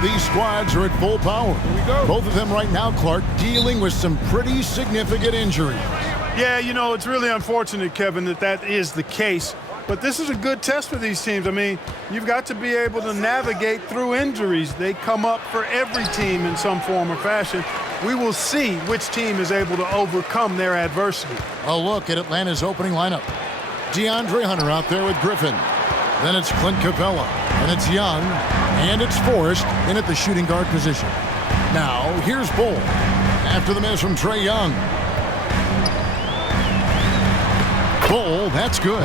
of these squads are at Bol Paolo. Here we go. Both of them right now, Clark, dealing with some pretty significant injuries. Yeah, you know, it's really unfortunate, Kevin, that is the case. But this is a good test for these teams. I mean, you've got to be able to navigate through injuries. They come up for every team in some form or fashion. We will see which team is able to overcome their adversity. A look at Atlanta's opening lineup. DeAndre Hunter out there with Griffin. Then it's Clint Capella. And it's Young. And it's Forrest in at the shooting guard position. Now, here's Bol. After the miss from Trae Young. Bol, that's good.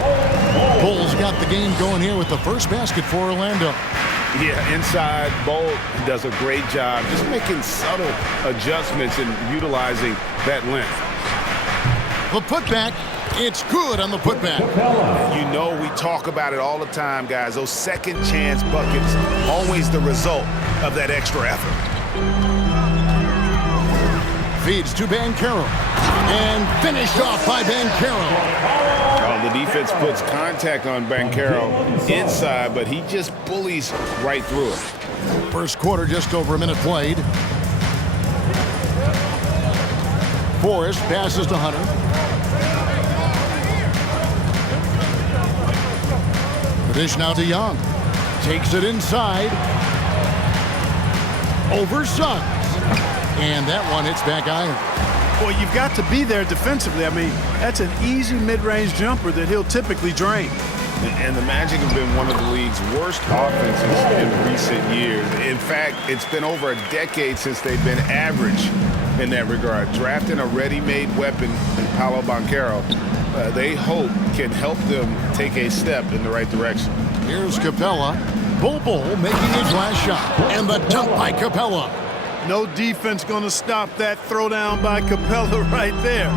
Bol's got the game going here with the first basket for Orlando. Yeah, inside, Bol does a great job just making subtle adjustments and utilizing that length. The putback, it's good on the putback. You know we talk about it all the time, guys. Those second chance buckets, always the result of that extra effort. Feeds to Banchero. And finished off by Banchero. The defense puts contact on Banchero inside, but he just bullies right through it. First quarter, just over a minute played. Forrest passes to Hunter. The dish now to Young. Takes it inside. Over Suggs. And that one hits back iron. Boy, you've got to be there defensively. I mean, that's an easy mid-range jumper that he'll typically drain. And the Magic have been one of the league's worst offenses in recent years. In fact, it's been over a decade since they've been average in that regard. Drafting a ready-made weapon in Paolo Banchero, they hope can help them take a step in the right direction. Here's Capella. Bol Bol making his last shot. And the dunk by Capella. No defense going to stop that throwdown by Capella right there.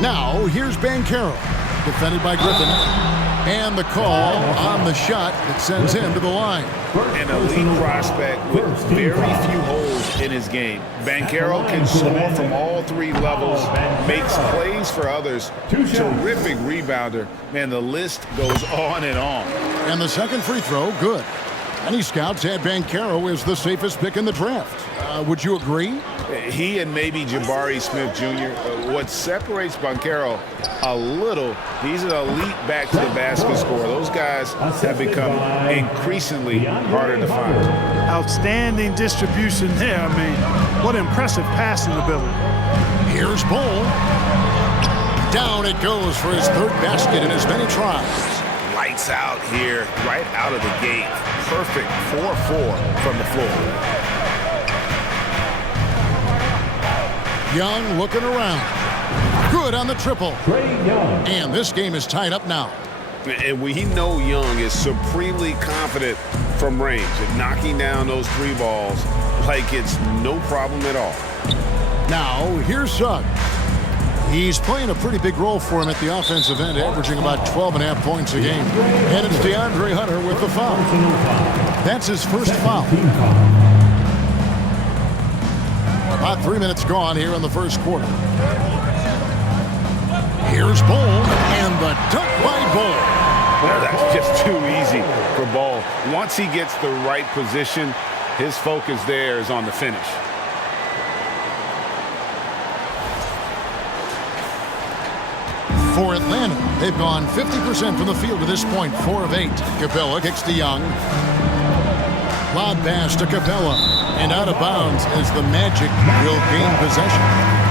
Now, here's Banchero. Defended by Griffin. And the call on the shot that sends him to the line. An elite prospect with very few holes in his game. Banchero can score from all three levels, makes plays for others. Terrific rebounder. Man, the list goes on and on. And the second free throw, good. Many scouts had Banchero as the safest pick in the draft. Would you agree? He and maybe Jabari Smith Jr. What separates Banchero a little, he's an elite back-to-the-basket scorer. Those guys have become increasingly harder to find. Outstanding distribution there. I mean, what impressive passing ability. Here's Bol. Down it goes for his third basket in as many tries. Lights out here, right out of the gate. Perfect 4-4 from the floor. Young looking around. Good on the triple. And this game is tied up now. And we know Young is supremely confident from range and knocking down those three balls like it's no problem at all. Now, here's Suggs. He's playing a pretty big role for him at the offensive end, averaging about 12.5 points a game. And it's DeAndre Hunter with the foul. That's his first foul. About 3 minutes gone here in the first quarter. Here's Bol, and the dunk by Bol. Well, that's just too easy for Bol. Once he gets the right position, his focus there is on the finish. For Atlanta, they've gone 50% from the field to this point, 4 of 8. Capella kicks to Young. Lob pass to Capella. And out of bounds as the Magic will gain possession.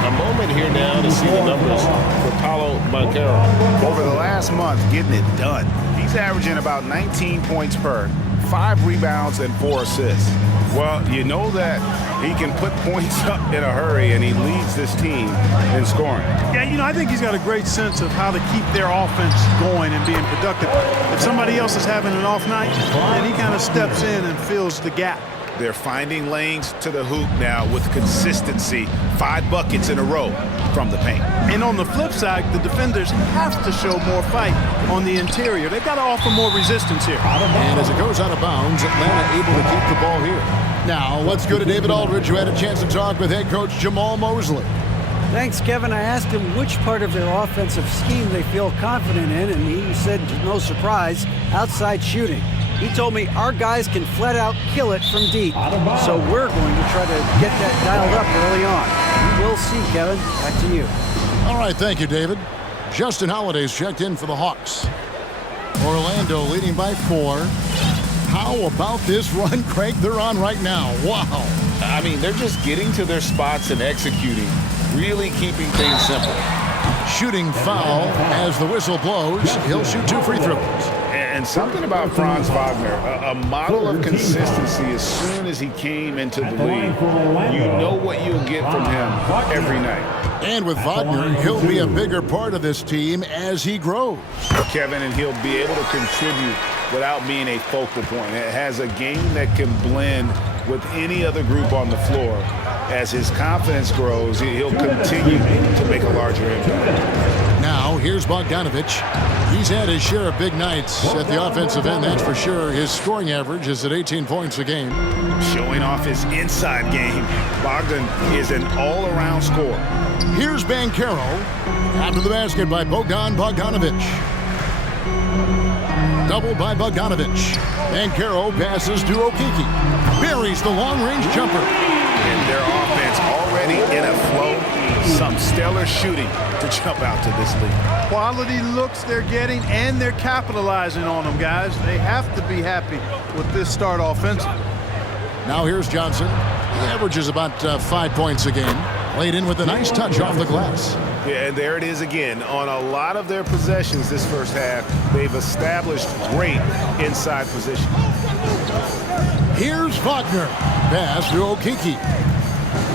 A moment here now to see the numbers for Paolo Banchero. Over the last month, getting it done. He's averaging about 19 points per, 5 rebounds and 4 assists. Well, you know that he can put points up in a hurry, and he leads this team in scoring. Yeah, you know, I think he's got a great sense of how to keep their offense going and being productive. If somebody else is having an off night, then he kind of steps in and fills the gap. They're finding lanes to the hoop now with consistency. 5 buckets in a row from the paint. And on the flip side, the defenders have to show more fight on the interior. They've got to offer more resistance here. And as it goes out of bounds, Atlanta able to keep the ball here. Now, let's go to David Aldridge, who had a chance to talk with head coach Jamal Mosley. Thanks, Kevin. I asked him which part of their offensive scheme they feel confident in, and he said, no surprise, outside shooting. He told me our guys can flat out kill it from deep. So we're going to try to get that dialed up early on. We will see, Kevin. Back to you. All right, thank you, David. Justin Holliday's checked in for the Hawks. Orlando leading by 4. How about this run, Craig, they're on right now? Wow. I mean, they're just getting to their spots and executing, really keeping things simple. Shooting foul as the whistle blows. He'll shoot 2 free throws. And something about Franz Wagner, a model of consistency as soon as he came into the league. You know what you'll get from him every night. And with Wagner, he'll be a bigger part of this team as he grows. Kevin, and he'll be able to contribute without being a focal point. It has a game that can blend with any other group on the floor. As his confidence grows, he'll continue to make a larger impact. Now, here's Bogdanovic. He's had his share of big nights at the offensive end, that's for sure. His scoring average is at 18 points a game. Showing off his inside game, Bogdan is an all-around scorer. Here's Banchero. After the basket by Bogdanovic. Double by Bogdanovic. Banchero passes to Okeke. Buries the long-range jumper. And their offense already in a flow. Some stellar shooting to jump out to this lead. Quality looks they're getting, and they're capitalizing on them, guys. They have to be happy with this start offensively. Now here's Johnson. He averages about 5 points a game. Laid in with a nice touch off the glass. Yeah, and there it is again. On a lot of their possessions this first half, they've established great inside position. Here's Wagner. Pass to Okeke.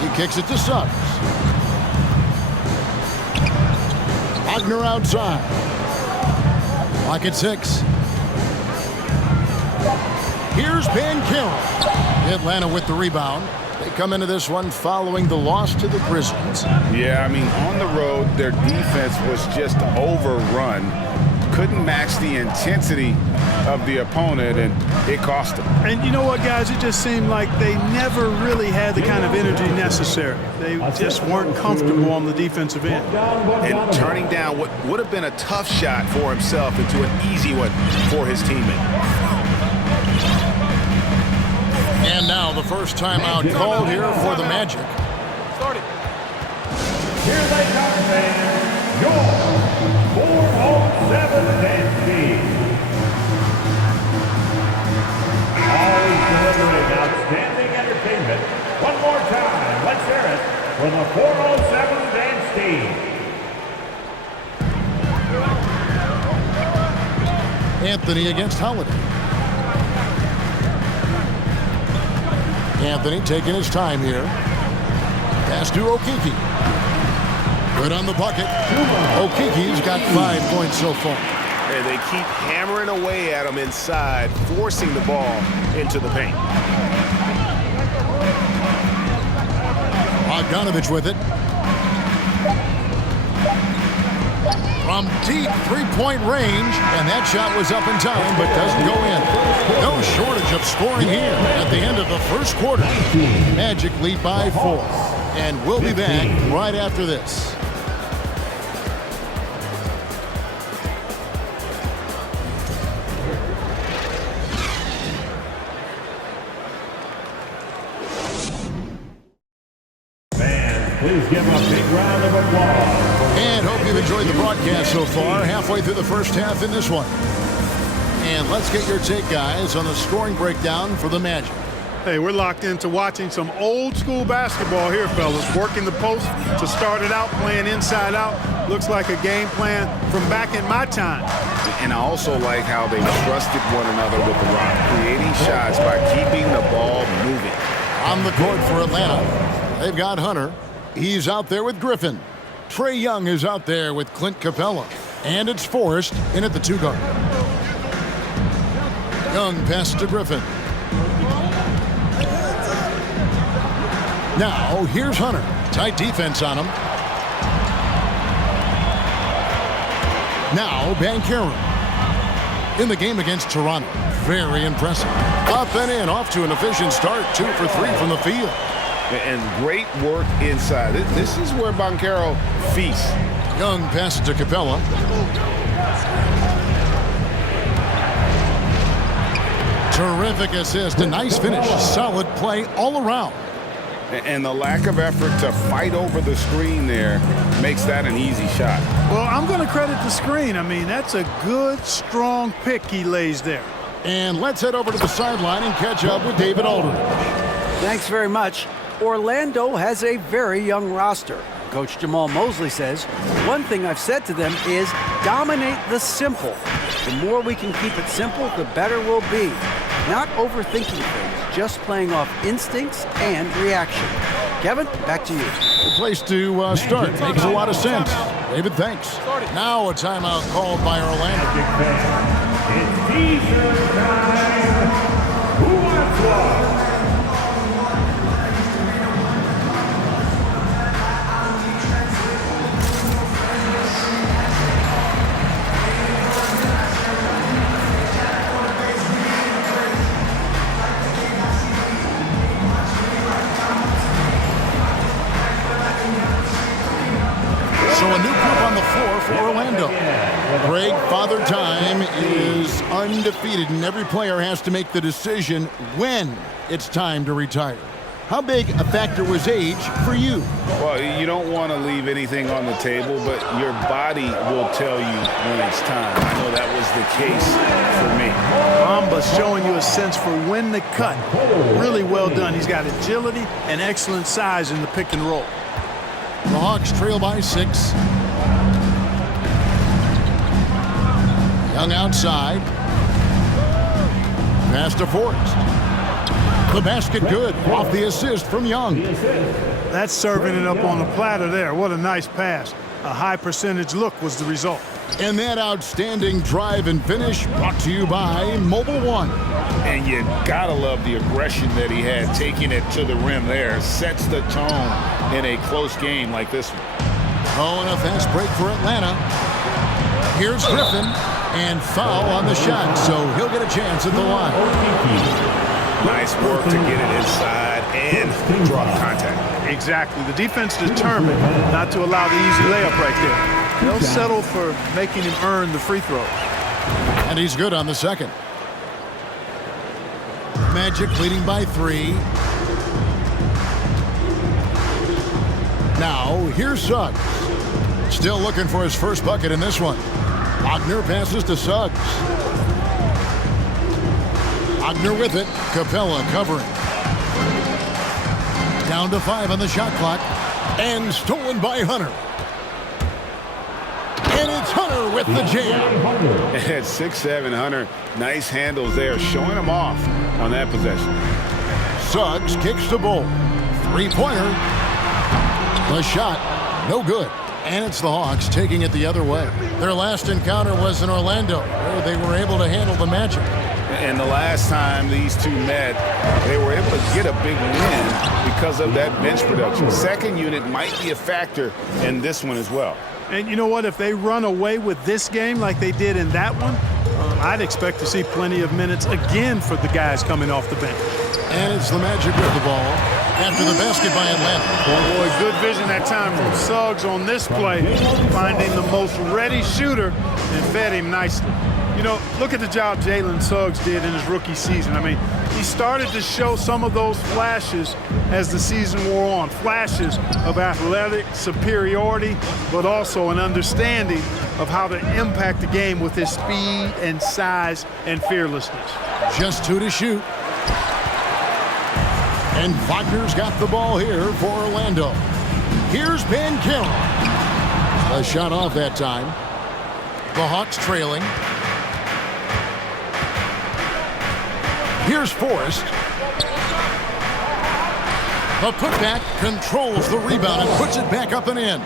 He kicks it to Suggs. Wagner outside. Lock at 6. Here's Banchero. Atlanta with the rebound. They come into this one following the loss to the Grizzlies. Yeah, I mean, on the road, their defense was just overrun. Couldn't match the intensity of the opponent, and it cost them. And you know what, guys? It just seemed like they never really had the kind of energy necessary. They just weren't comfortable on the defensive end. And turning down what would have been a tough shot for himself into an easy one for his teammate. And now the first timeout called here for the Magic. Here they come, fans. Your 407 team. Always delivering outstanding entertainment. One more time, let's hear it for the 407 dance team. Anthony against Holiday. Anthony taking his time here. Pass to Okeke. Good on the bucket. Okeke's got 5 points so far. And they keep hammering away at him inside, forcing the ball into the paint. Bogdanovic with it. From deep three-point range, and that shot was up in time, but doesn't go in. No shortage of scoring here at the end of the first quarter. Magic lead by 4, and we'll be back right after this. Please give them a big round of applause. And hope you've enjoyed the broadcast so far. Halfway through the first half in this one. And let's get your take, guys, on the scoring breakdown for the Magic. Hey, we're locked into watching some old school basketball here, fellas. Working the post to start it out, playing inside out. Looks like a game plan from back in my time. And I also like how they trusted one another with the rock, creating shots by keeping the ball moving. On the court for Atlanta, they've got Hunter. He's out there with Griffin. Trae Young is out there with Clint Capella. And it's Forrest in at the 2 guard. Young passes to Griffin. Now, here's Hunter. Tight defense on him. Now, Banchero. In the game against Toronto. Very impressive. Up and in, off to an efficient start. 2 for 3 from the field. And great work inside. This is where Banchero feasts. Young passes to Capella. Terrific assist, a nice finish, solid play all around. And the lack of effort to fight over the screen there makes that an easy shot. Well, I'm going to credit the screen. I mean, that's a good, strong pick he lays there. And let's head over to the sideline and catch up with David Aldridge. Thanks very much. Orlando has a very young roster. Coach Jamal Mosley says, one thing I've said to them is dominate the simple. The more we can keep it simple, the better we'll be. Not overthinking things, just playing off instincts and reaction. Kevin, back to you. The place to start. Makes a lot of sense. David, thanks. Now a timeout called by Orlando. It's teaser time. Who wants one? So a new group on the floor for Orlando. Greg, Father Time is undefeated, and every player has to make the decision when it's time to retire. How big a factor was age for you? Well, you don't want to leave anything on the table, but your body will tell you when it's time. I know that was the case for me. Mamba's showing you a sense for when to cut. Really well done. He's got agility and excellent size in the pick and roll. The Hawks trail by 6. Young outside. Pass to Forrest. The basket good off the assist from Young. That's serving it up on the platter there. What a nice pass. A high percentage look was the result. And that outstanding drive and finish brought to you by Mobile One. And you gotta love the aggression that he had, taking it to the rim there. Sets the tone in a close game like this one. Oh, and a fast break for Atlanta. Here's Griffin, and foul on the shot, so he'll get a chance at the line. Nice work to get it inside and draw contact. Exactly. The defense determined not to allow the easy layup right there. They'll settle for making him earn the free throws. And he's good on the second. Magic leading by 3. Now, here's Suggs. Still looking for his first bucket in this one. Wagner passes to Suggs. Wagner with it. Capella covering. Down to 5 on the shot clock. And stolen by Hunter. And it's Hunter with the jam. At 6'7", Hunter, nice handles there, showing him off on that possession. Suggs kicks the ball. 3-pointer. The shot, no good. And it's the Hawks taking it the other way. Their last encounter was in Orlando, where they were able to handle the Magic. And the last time these two met, they were able to get a big win because of that bench production. Second unit might be a factor in this one as well. And you know what? If they run away with this game like they did in that one, I'd expect to see plenty of minutes again for the guys coming off the bench. And it's the Magic with the ball after the basket by Atlanta. Oh boy, good vision that time from Suggs on this play, finding the most ready shooter and fed him nicely. You know, look at the job Jalen Suggs did in his rookie season. I mean, he started to show some of those flashes as the season wore on. Flashes of athletic superiority, but also an understanding of how to impact the game with his speed and size and fearlessness. Just 2 to shoot. And Wagner's got the ball here for Orlando. Here's Banchero. A shot off that time. The Hawks trailing. Here's Forrest. The putback controls the rebound and puts it back up and in.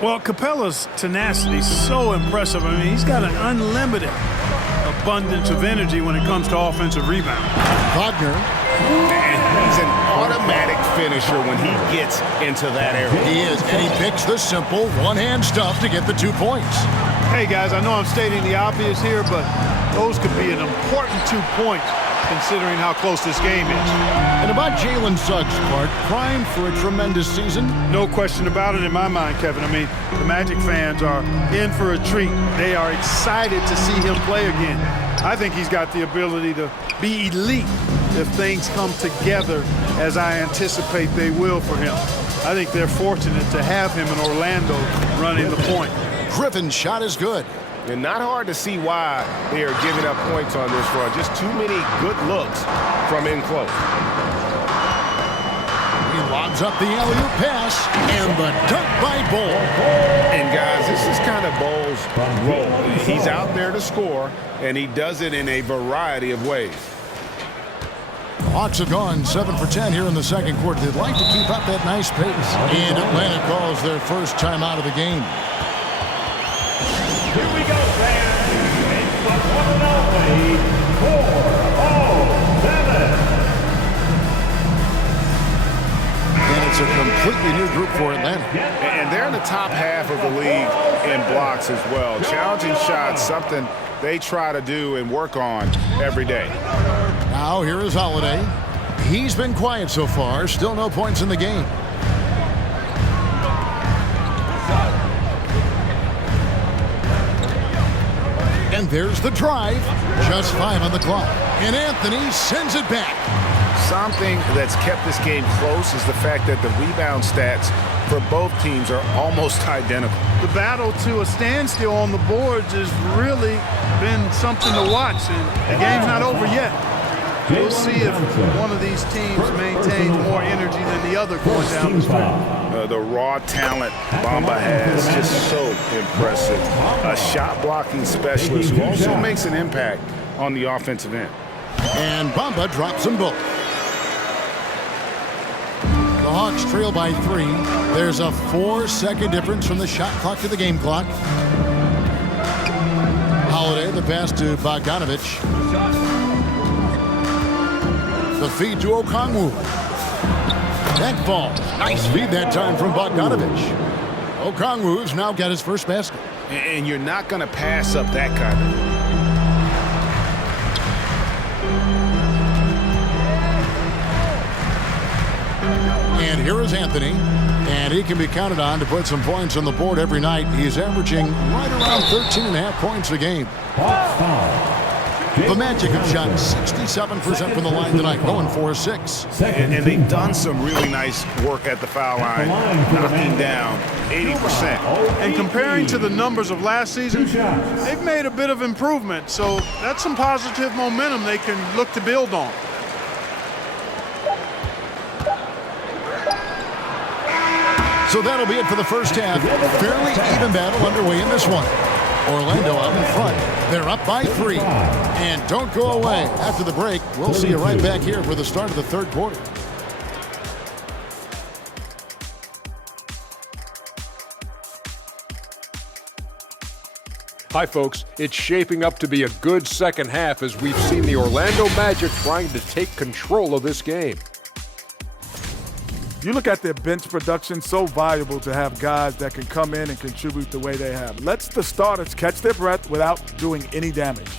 Well, Capella's tenacity is so impressive. I mean, he's got an unlimited abundance of energy when it comes to offensive rebound. Wagner. And he's an automatic finisher when he gets into that area. He is, and he picks the simple one-hand stuff to get the 2 points. Hey, guys, I know I'm stating the obvious here, but those could be an important 2 points considering how close this game is. And about Jalen Suggs, Clark, primed for a tremendous season. No question about it in my mind, Kevin. I mean, the Magic fans are in for a treat. They are excited to see him play again. I think he's got the ability to be elite if things come together as I anticipate they will for him. I think they're fortunate to have him in Orlando running the point. Griffin's shot is good. And not hard to see why they are giving up points on this run. Just too many good looks from in close. He lobs up the alley-oop pass, and the dunk by Bol. And guys, this is kind of Bol's role. He's out there to score, and he does it in a variety of ways. The Hawks have gone 7 for 10 here in the second quarter. They'd like to keep up that nice pace. And Atlanta calls their first timeout of the game. Here we go, fans. It's the one and only 4-0-7. And it's a completely new group for Atlanta. And they're in the top half of the league in blocks as well. Challenging shots, something they try to do and work on every day. Now here is Holiday. He's been quiet so far. Still no points in the game. And there's the drive. Just 5 on the clock. And Anthony sends it back. Something that's kept this game close is the fact that the rebound stats for both teams are almost identical. The battle to a standstill on the boards has really been something to watch, and the game's not over yet. We'll see if one of these teams maintains more energy than the other going down the stretch. The raw talent Bamba has just so impressive. A shot blocking specialist who also makes an impact on the offensive end. And Bamba drops them both. The Hawks trail by 3. There's a 4-second difference from the shot clock to the game clock. Holiday, the pass to Bogdanovich. The feed to Okongwu. That ball. Nice feed that time from Bogdanovich. Okongwu's now got his first basket. And you're not going to pass up that kind of. And here is Anthony. And he can be counted on to put some points on the board every night. He's averaging right around 13.5 points a game. The Magic have shot 67% from the line tonight, going 4-6. And they've done some really nice work at the foul line, knocking down 80%. And comparing to the numbers of last season, they've made a bit of improvement. So that's some positive momentum they can look to build on. So that'll be it for the first half. Fairly even battle underway in this one. Orlando out in front. They're up by 3. And don't go away. After the break, we'll see you right back here for the start of the third quarter. Hi, folks. It's shaping up to be a good second half as we've seen the Orlando Magic trying to take control of this game. You look at their bench production, so valuable to have guys that can come in and contribute the way they have. Lets the starters catch their breath without doing any damage.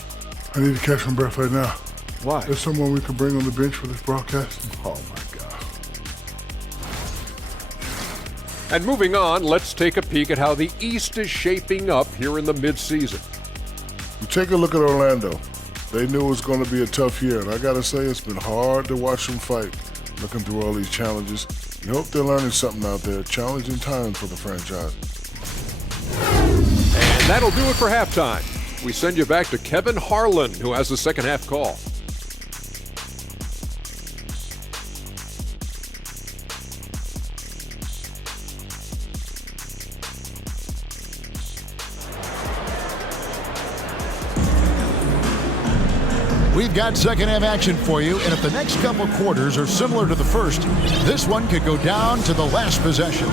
I need to catch my breath right now. Why? There's someone we can bring on the bench for this broadcast. Oh, my God. And moving on, let's take a peek at how the East is shaping up here in the midseason. You take a look at Orlando. They knew it was going to be a tough year, and I got to say it's been hard to watch them fight, looking through all these challenges. You hope they're learning something out there. Challenging times for the franchise. And that'll do it for halftime. We send you back to Kevin Harlan, who has the second half call. We've got second half action for you, and if the next couple quarters are similar to the first, this one could go down to the last possession.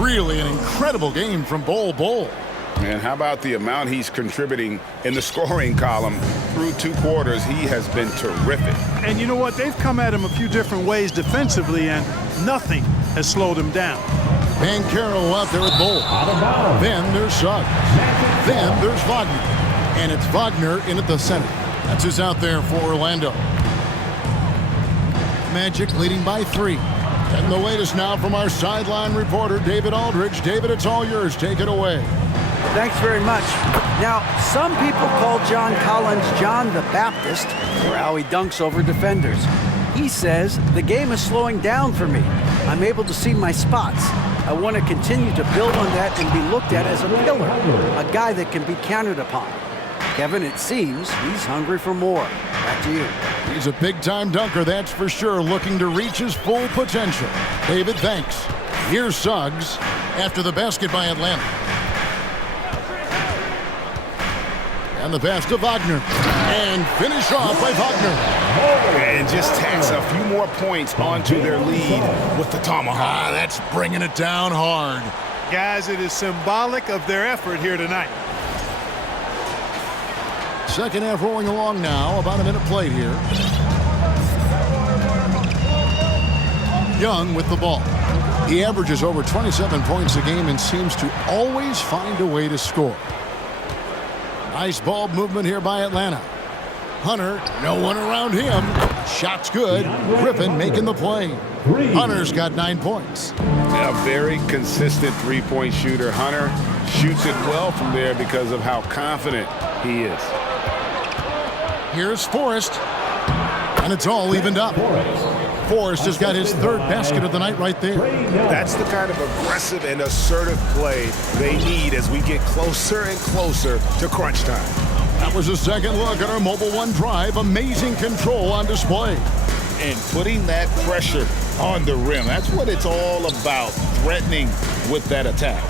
Really an incredible game from Bol Bol. And how about the amount he's contributing in the scoring column through 2 quarters? He has been terrific. And you know what? They've come at him a few different ways defensively, and nothing has slowed him down. Banchero out there with Bol. Then there's Suggs. Then there's Wagner. And it's Wagner in at the center. That's who's out there for Orlando. Magic leading by 3. And the latest now from our sideline reporter, David Aldridge. David, it's all yours. Take it away. Thanks very much. Now, some people call John Collins John the Baptist for how he dunks over defenders. He says, the game is slowing down for me. I'm able to see my spots. I want to continue to build on that and be looked at as a pillar, a guy that can be counted upon. Kevin, it seems he's hungry for more. Back to you. He's a big-time dunker, that's for sure, looking to reach his full potential. David, thanks. Here's Suggs after the basket by Atlanta. And the pass to Wagner. And finish off by Wagner. And just tacks a few more points onto their lead with the tomahawk. That's bringing it down hard. Guys, it is symbolic of their effort here tonight. Second half rolling along now. About a minute played here. Young with the ball. He averages over 27 points a game and seems to always find a way to score. Nice ball movement here by Atlanta. Hunter, no one around him. Shot's good. Griffin making the play. Hunter's got 9 points. A very consistent three-point shooter. Hunter shoots it well from there because of how confident he is. Here's Forrest. And it's all evened up. Forrest has got his third basket of the night right there. That's the kind of aggressive and assertive play they need as we get closer and closer to crunch time. That was a second look at our Mobile One drive. Amazing control on display. And putting that pressure on the rim. That's what it's all about, threatening with that attack.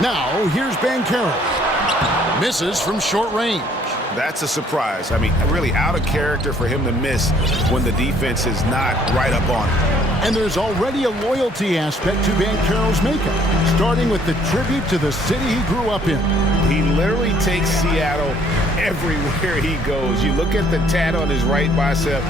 Now, here's Banchero. Misses from short range. That's a surprise. I mean, really out of character for him to miss when the defense is not right up on him. And there's already a loyalty aspect to Banchero's makeup, starting with the tribute to the city he grew up in. He literally takes Seattle everywhere he goes. You look at the tat on his right bicep,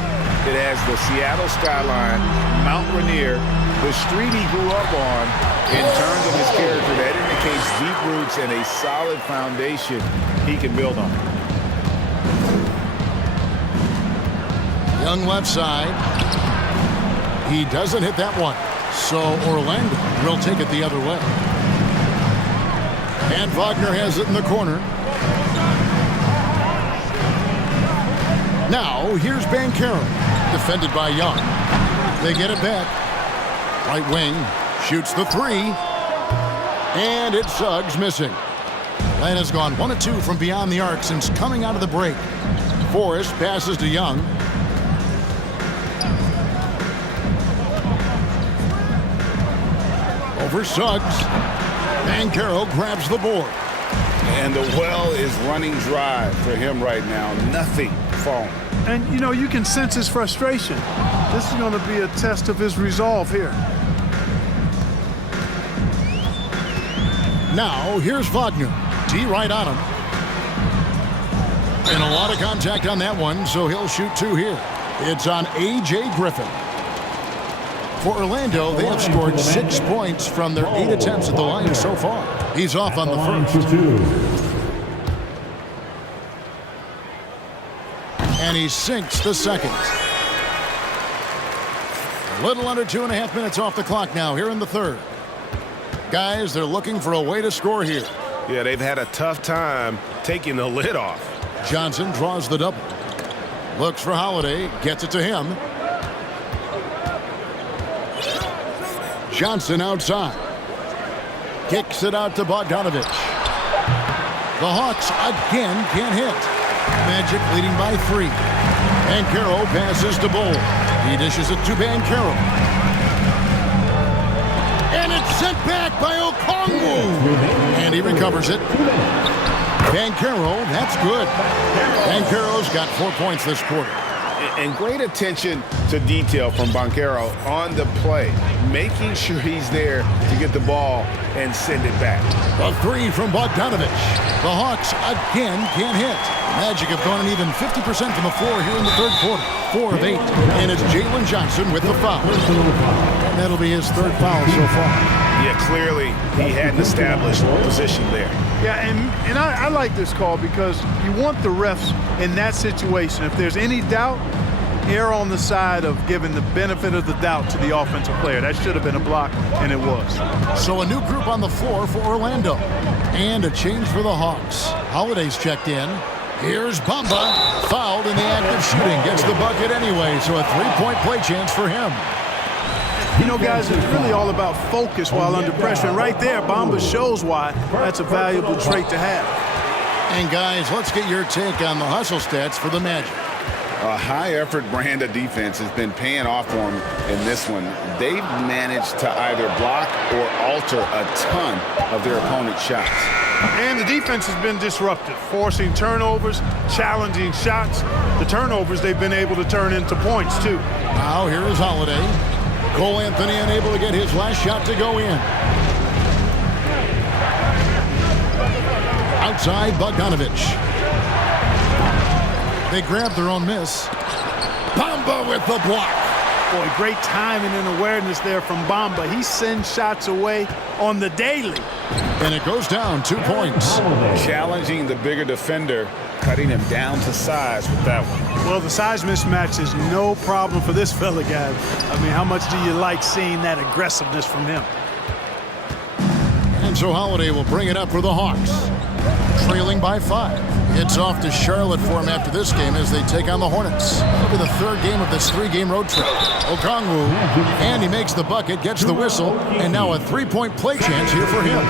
it has the Seattle skyline, Mount Rainier, the street he grew up on. In terms of his character, that indicates deep roots and a solid foundation he can build on. Young left side. He doesn't hit that one. So Orlando will take it the other way. And Wagner has it in the corner. Now, here's Banchero. Defended by Young. They get it back. Right wing. Shoots the three. And it's Suggs missing. Atlanta's gone 1 of 2 from beyond the arc since coming out of the break. Forrest passes to Young. Over Suggs. Banchero grabs the board. And the well is running dry for him right now. Nothing falling. And, you know, you can sense his frustration. This is going to be a test of his resolve here. Now, here's Wagner. D right on him. And a lot of contact on that one, so he'll shoot 2 here. It's on A.J. Griffin. For Orlando, they have scored 6 points from their 8 attempts at the line so far. He's off on the first. And he sinks the second. A little under 2.5 minutes off the clock now here in the third. Guys, they're looking for a way to score here. Yeah, they've had a tough time taking the lid off. Johnson draws the double. Looks for Holiday, gets it to him. Johnson outside. Kicks it out to Bogdanovich. The Hawks again can't hit. Magic leading by 3. Banchero passes to Bol. He dishes it to Banchero. And it's sent back by Okongwu. And he recovers it. Banchero, that's good. Banchero's got 4 points this quarter. And great attention to detail from Banchero on the play, making sure he's there to get the ball and send it back. A 3 from Bogdanovich. The Hawks again can't hit. Magic have gone an even 50% from the floor here in the third quarter. 4 of 8. And it's Jalen Johnson with the foul. And that'll be his third foul so far. Yeah, clearly he hadn't established position there. Yeah, and I like this call because you want the refs in that situation. If there's any doubt, err on the side of giving the benefit of the doubt to the offensive player. That should have been a block, and it was. So a new group on the floor for Orlando. And a change for the Hawks. Holiday's checked in. Here's Bamba, fouled in the act of shooting. Gets the bucket anyway, so a three-point play chance for him. You know, guys, it's really all about focus while under pressure. And right there, Bamba shows why that's a valuable trait to have. And, guys, let's get your take on the hustle stats for the Magic. A high-effort brand of defense has been paying off for them in this one. They've managed to either block or alter a ton of their opponent's shots. And the defense has been disruptive, forcing turnovers, challenging shots. The turnovers they've been able to turn into points, too. Now, here is Holiday. Cole Anthony unable to get his last shot to go in. Outside, Bogdanovich. They grab their own miss. Bamba with the block. Boy, great timing and awareness there from Bamba. He sends shots away on the daily. And it goes down 2 points. Challenging the bigger defender, cutting him down to size with that one. Well, the size mismatch is no problem for this fella, guys. I mean, how much do you like seeing that aggressiveness from him? And so Holiday will bring it up for the Hawks. Trailing by 5. It's off to Charlotte for him after this game as they take on the Hornets. It'll be the third game of this 3-game road trip. Okongwu, and he makes the bucket, gets the whistle, and now a 3-point play chance here for him.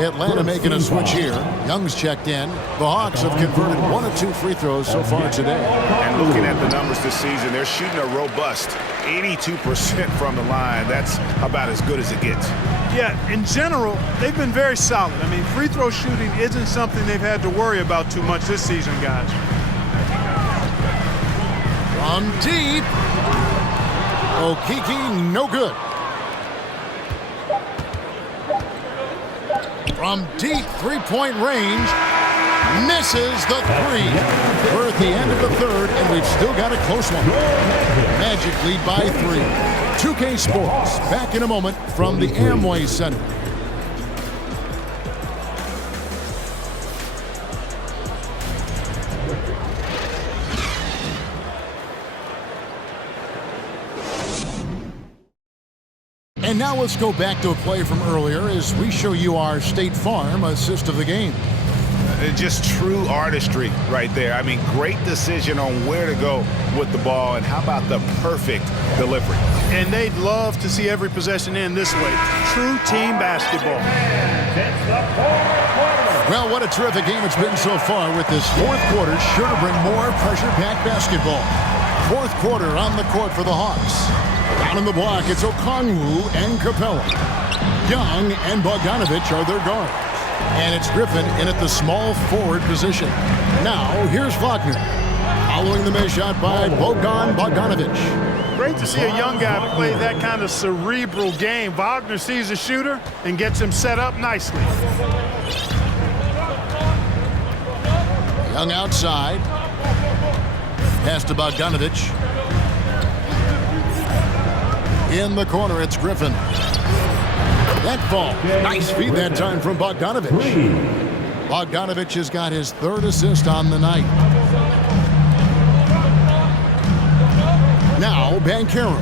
Atlanta making a switch here. Young's checked in. The Hawks have converted 1 of 2 free throws so far today. And looking at the numbers this season, they're shooting a robust 82% from the line. That's about as good as it gets. Yeah, in general, they've been very solid. I mean, free throw shooting isn't something they've had to worry about too much this season, guys. From deep. Okiki, no good. From deep 3-point range, misses the 3. We're at the end of the third, and we've still got a close one. Magic lead by 3. 2K Sports, back in a moment from the Amway Center. And now let's go back to a play from earlier as we show you our State Farm assist of the game. Just true artistry right there. I mean, great decision on where to go with the ball, and how about the perfect delivery? And they'd love to see every possession end this way. True team basketball. Well, what a terrific game it's been so far, with this fourth quarter sure to bring more pressure-packed basketball. Fourth quarter on the court for the Hawks. Down in the block, it's Okongwu and Capella. Young and Bogdanovich are their guards. And it's Griffin in at the small forward position. Now, here's Wagner. Following the miss shot by Bogdanovich. Great to see a young guy play that kind of cerebral game. Wagner sees a shooter and gets him set up nicely. Young outside. Pass to Bogdanovich. In the corner, it's Griffin. That ball. Nice feed that time from Bogdanovich. Bogdanovich has got his 3rd assist on the night. Now, Banchero.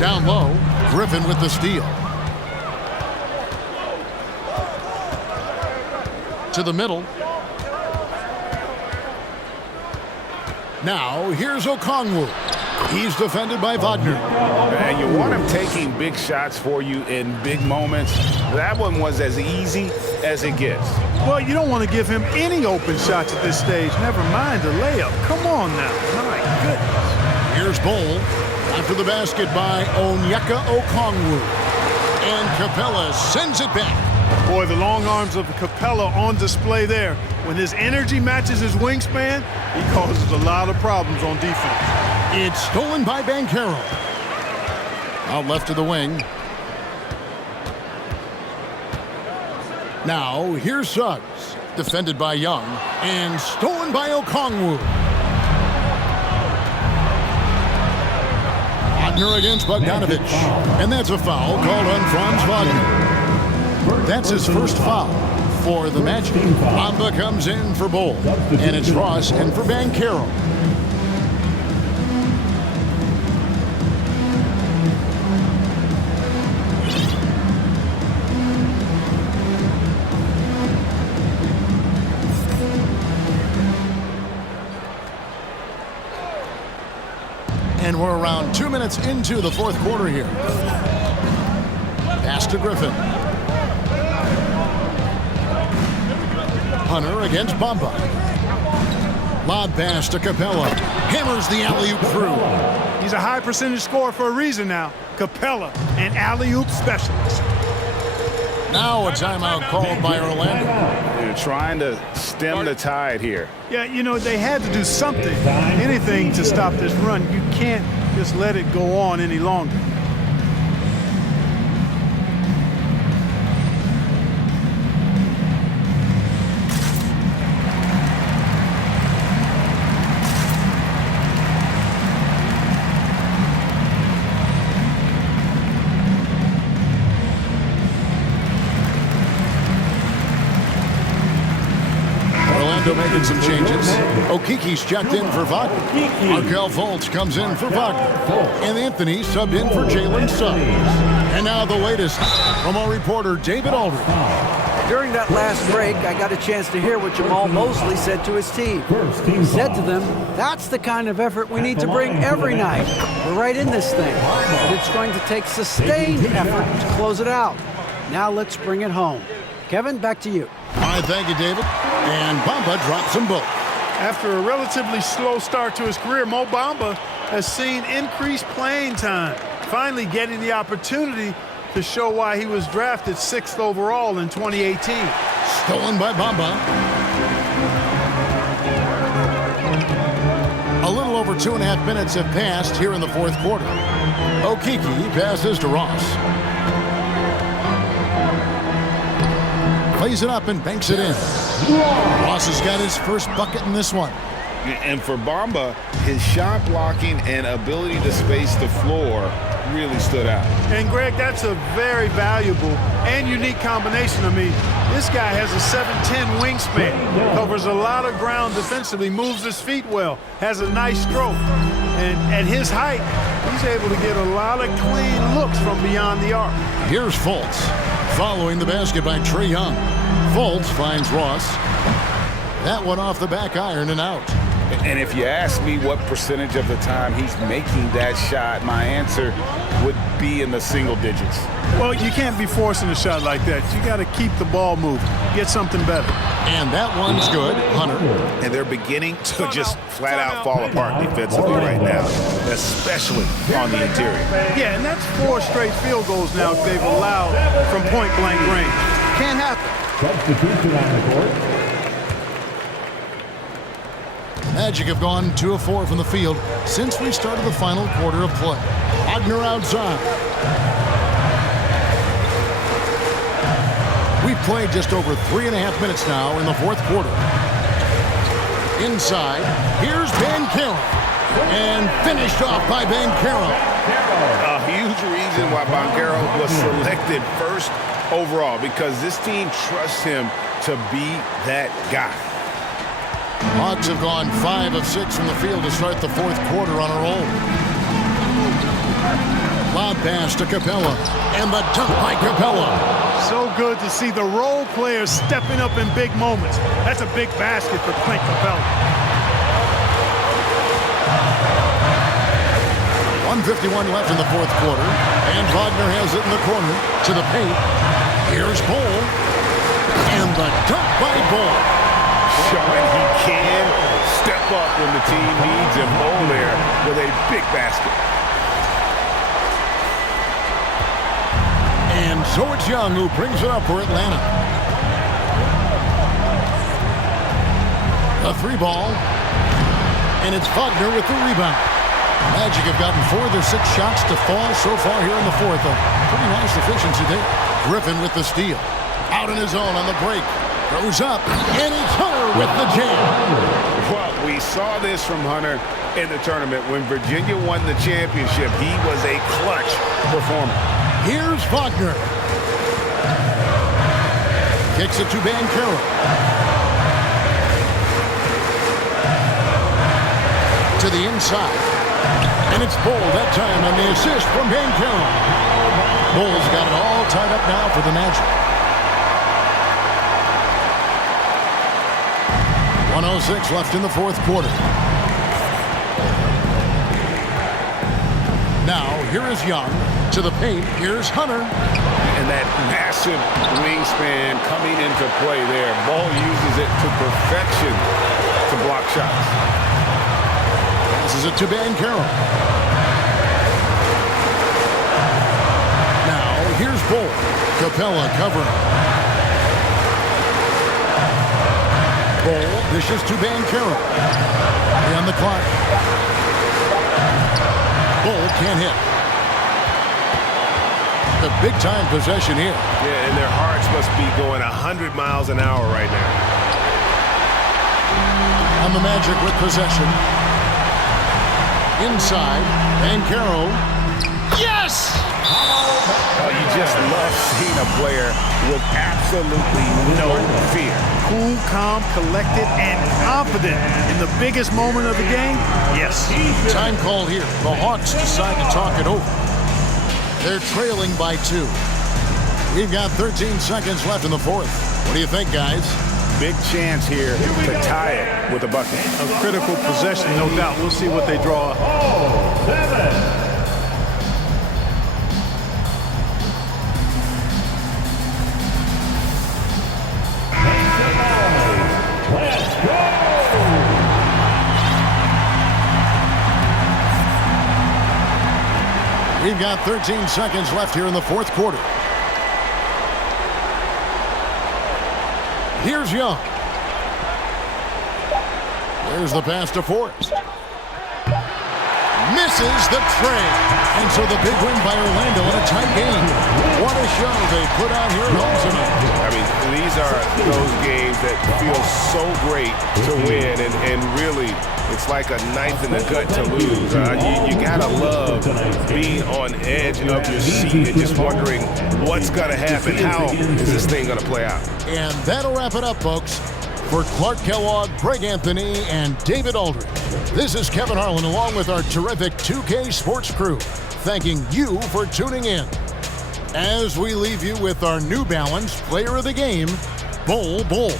Down low, Griffin with the steal. To the middle. Now, here's Okongwu. He's defended by Wagner. And you want him taking big shots for you in big moments. That one was as easy as it gets. Well, you don't want to give him any open shots at this stage. Never mind a layup. Come on now. My goodness. Here's Bol. After the basket by Onyeka Okongwu. And Capella sends it back. Boy, the long arms of Capella on display there. When his energy matches his wingspan, he causes a lot of problems on defense. It's stolen by Banchero. Out left to the wing. Now, here's Suggs. Defended by Young. And stolen by Okongwu. Wagner against Bogdanovich. And that's a foul called on Franz Wagner. That's his first foul. for the Magic. Bamba comes in for Bol, and it's Ross in for Banchero. And we're around 2 minutes into the fourth quarter here. Pass to Griffin. Hunter against Bamba. Lob pass to Capella. Hammers the alley-oop through. He's a high percentage scorer for a reason now. Capella, an alley-oop specialist. Now a timeout called by Orlando. They're trying to stem the tide here. Yeah, you know, they had to do something, anything to stop this run. You can't just let it go on any longer. Making some changes. Okiki's checked in for Wagner. Markel Fultz comes in for Wagner. And Anthony subbed in for Jalen Suggs. And now the latest from our reporter, David Aldridge. During that last break, I got a chance to hear what Jamal Mosley said to his team. He said to them, that's the kind of effort we need to bring every night. We're right in this thing, but it's going to take sustained effort to close it out. Now let's bring it home. Kevin, back to you. All right, thank you, David. And Bamba drops them both. After a relatively slow start to his career, Mo Bamba has seen increased playing time, finally getting the opportunity to show why he was drafted 6th overall in 2018. Stolen by Bamba. A little over 2.5 minutes have passed here in the fourth quarter. Okiki passes to Ross. Plays it up and banks it in. Ross has got his first bucket in this one. And for Bamba, his shot blocking and ability to space the floor really stood out. And Greg, that's a very valuable and unique combination. I mean, this guy has a 7'10" wingspan, covers a lot of ground defensively, moves his feet well, has a nice stroke. And at his height, he's able to get a lot of clean looks from beyond the arc. Here's Fultz, following the basket by Trae Young. Fultz finds Ross. That one off the back iron and out. And if you ask me what percentage of the time he's making that shot, my answer would be in the single digits. Well, you can't be forcing a shot like that. You got to keep the ball moving, get something better. And that one's good, Hunter. And they're beginning to just flat out fall apart defensively right now, especially on the interior. Yeah, and that's 4 straight field goals now they've allowed from point-blank range. Can't happen. Substitution on the court. Magic have gone 2 of 4 from the field since we started the final quarter of play. Wagner outside. We've played just over 3.5 minutes now in the fourth quarter. Inside, here's Banchero. And finished off by Banchero. A huge reason why Banchero was selected first overall, because this team trusts him to be that guy. Hawks have gone 5 of 6 from the field to start the fourth quarter on a roll. Lob pass to Capella, and the dunk by Capella. So good to see the role players stepping up in big moments. That's a big basket for Clint Capella. 1:51 left in the fourth quarter, and Wagner has it in the corner to the paint. Here's Bol, and the dunk by Bol. Showing he can step up when the team needs him. Bol there with a big basket. And so it's Young who brings it up for Atlanta. The 3 ball, and it's Wagner with the rebound. Magic have gotten 4 of their 6 shots to fall so far here in the fourth. A pretty nice efficiency there. Griffin with the steal. Out on his own on the break. Goes up, and it's Hunter with the jam. Well, we saw this from Hunter in the tournament. When Virginia won the championship, he was a clutch performer. Here's Wagner. Kicks it to Banchero. To the inside. And it's Bol that time on the assist from Banchero. Bol's got it all tied up now for the Magic. 1:06 left in the fourth quarter. Now, here is Young to the paint. Here's Hunter. And that massive wingspan coming into play there. Bol uses it to perfection to block shots. Passes it to Banchero. Now, here's Bol. Capella covering. Bol dishes to Banchero. On the clock. Bol can't hit. A big-time possession here. Yeah, and their hearts must be going 100 miles an hour right now. And the Magic with possession. Inside, Banchero. Yes! Oh, you just love seeing a player with absolutely no fear. Cool, calm, collected, and confident in the biggest moment of the game. Yes. Time call here. The Hawks decide to talk it over. They're trailing by 2. We've got 13 seconds left in the fourth. What do you think, guys? Big chance here to tie it with a bucket. A critical possession, no doubt. We'll see what they draw up. 7. We've got 13 seconds left here in the fourth quarter. Here's Young. There's the pass to Forrest. Misses the Trae. And so the big win by Orlando in a tight game. What a show they put out here at home tonight. I mean, these are those games that feel so great to win, and really, it's like a knife in the gut to lose. You gotta love being on edge of your seat and just wondering what's gonna happen. How is this thing gonna play out? And that'll wrap it up, folks. For Clark Kellogg, Greg Anthony, and David Aldridge, this is Kevin Harlan along with our terrific 2K Sports crew, thanking you for tuning in. As we leave you with our New Balance Player of the Game, Bol Bol.